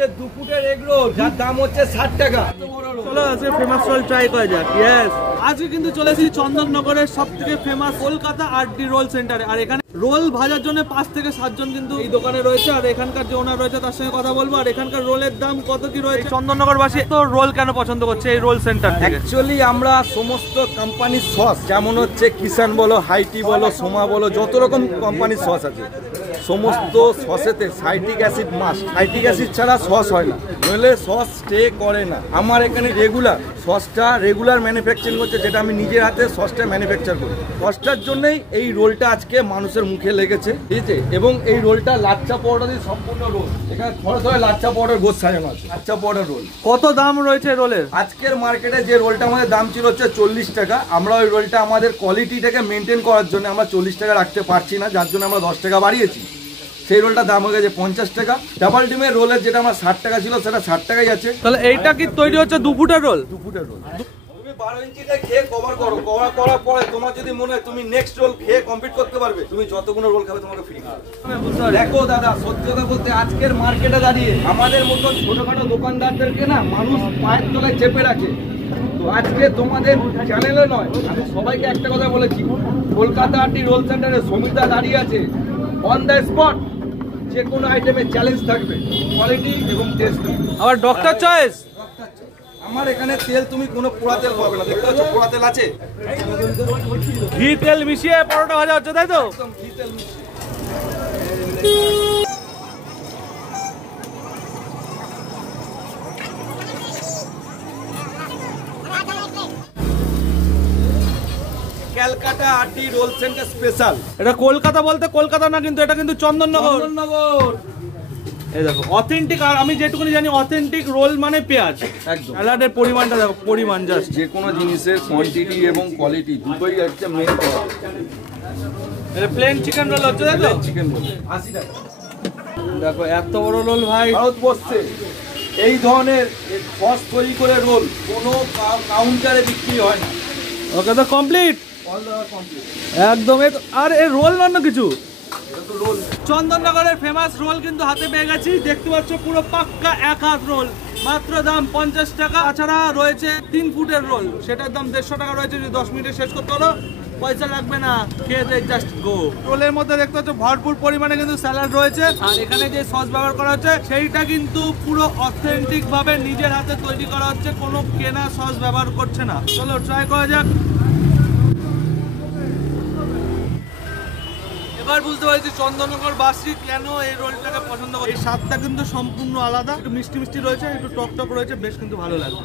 হচ্ছে 2 ফুটের egg roll, যার দাম হচ্ছে 60 টাকা। চলো আজকে ফেমাস রোল ট্রাই করা যাক। ইয়েস, আজকে কিন্তু চলে এসেছি চন্দননগরের সবথেকে ফেমাস কলকাতা আরডি রোল সেন্টারে। আর এখানে রোল ভাজার জন্য 5 থেকে 7 জন কিন্তু এই দোকানে রয়েছে। আর এখানকার যে ওনার রয়েছে তার সঙ্গে কথা বলবো। আর এখানকার রোলের দাম কত কি রয়েছে, চন্দননগরবাসী তো রোল কেন পছন্দ করছে এই রোল সেন্টার থেকে। অ্যাকচুয়ালি আমরা সমস্ত কোম্পানির সস, যেমন হচ্ছে কিষান বলো, হাইটি বলো, সোমা বলো, যত রকম কোম্পানির সস আছে, সমস্ত সসেতে citric acid must. Citric acid ছাড়া সস হয় না, নইলে সস স্টে করে না। আমার এখানে রেগুলার সসটা রেগুলার ম্যানুফ্যাকচারিং হচ্ছে, যেটা আমি নিজের হাতে সসটা ম্যানুফ্যাকচার করি। সসটার জন্যই এই রোলটা আজকে মানুষের মুখে লেগেছে, ঠিক আছে। এবং এই রোলটা লাচ্চা পাউডার দিয়ে সম্পূর্ণ রোল, এখানে থরে থরে লাচ্চা পাউডার গোস সাজানো আছে। লাচ্চা পাউডার রোল। কত দাম রয়েছে রোলের? আজকের মার্কেটে যে রোলটা আমাদের দাম ছিল হচ্ছে 40 টাকা। আমরা ওই রোলটা আমাদের কোয়ালিটিটাকে মেনটেন করার জন্য আমরা 40 টাকা রাখতে পারছি না, যার জন্য আমরা 10 টাকা বাড়িয়েছি। সেই রোলটা দাম হয়ে গেছে 50 টাকা। ডাবল ডিমের রোলের যেটা আমার 60 টাকা ছিল, সেটা 60 টাকাই আছে। তাহলে এইটা কি তৈরি হচ্ছে 2 ফুটের রোল? 2 ফুটের রোল। তুমি 12 ইঞ্চিটা খেয়ে কভার করো, কভার করার পরে তোমার যদি মনে হয় তুমি নেক্সট রোল খেয়ে কমপ্লিট করতে পারবে, তুমি যতগুলো রোল খাবে তোমাকে ফ্রি। দেখো দাদা, সত্যি কথা বলতে আজকের মার্কেটে দাঁড়িয়ে আমাদের মতন ছোটখাটো দোকানদারদেরকে না মানুষ পায়ের তলায় চেপে রাখে। তো আজকে তোমাদের চ্যানেলে নয়, আমি সবাইকে একটা কথা বলেছি, কলকাতা আরডি রোল সেন্টারে সমিতা দাঁড়িয়ে আছে অন দ্য স্পট। যে কোনো আইটেমে চ্যালেঞ্জ থাকবে, কোয়ালিটি এবং টেস্ট। আবার ডক্টর চয়েস। আমার এখানে তেল তুমি কোনো পোড়া তেল পাবে না, দেখতে পাচ্ছ পোড়া তেল আছে, ঘি তেল মিশিয়ে পরোটা ভাজা হচ্ছে, তাই তো? একদম ঘি তেল মিশিয়ে। Calcutta RD roll centre special. এটা কলকাতা বলতে কলকাতা না, কিন্তু এটা কিন্তু চন্দননগর। চন্দননগর। এই দেখো অথেন্টিক। আর আমি যেটুকুনি জানি অথেন্টিক রোল মানে পেঁয়াজ। একদম। স্যালাডের পরিমাণটা দেখো, পরিমাণ জাস্ট। যে কোনো জিনিসের কোয়ান্টিটি এবং কোয়ালিটি দুটোই হচ্ছে মেন কথা। এটা প্লেন চিকেন রোল হচ্ছে, তাই তো? চিকেন রোল 80 টাকা। দেখো এত বড় রোল ভাই। ভারতবর্ষে এই ধরনের সস তৈরি করে রোল কোনো কাউন্টারে বিক্রি হয় না। ওকে, তো কমপ্লিট একদম। আর এই রোল মান্য কিছু চন্দননগরের ফেমাস রোল কিন্তু হাতে পেয়ে গেছি। দেখতে পাচ্ছ পুরো পাক্কা 1 হাত রোল, মাত্র দাম 50 টাকা। তাছাড়া রয়েছে 3 ফুটের রোল, সেটার দাম 150 টাকা রয়েছে। যদি 10 মিনিটে শেষ করতে হলো, পয়সা লাগবে না, খেয়ে দে জাস্ট গো। রোলের মধ্যে দেখতে পাচ্ছ ভরপুর পরিমাণে কিন্তু স্যালাড রয়েছে। আর এখানে যে সস ব্যবহার করা হচ্ছে সেইটা কিন্তু পুরো অথেন্টিক ভাবে নিজের হাতে তৈরি করা হচ্ছে, কোনো কেনা সস ব্যবহার করছে না। চলো ট্রাই করা যাক। এবার বুঝতে পারছি চন্দননগর বাসী কেন এই রোলটাকে পছন্দ করে। এই স্বাদটা কিন্তু সম্পূর্ণ আলাদা, একটু মিষ্টি মিষ্টি রয়েছে, একটু টক টক রয়েছে, বেশ কিন্তু ভালো লাগে।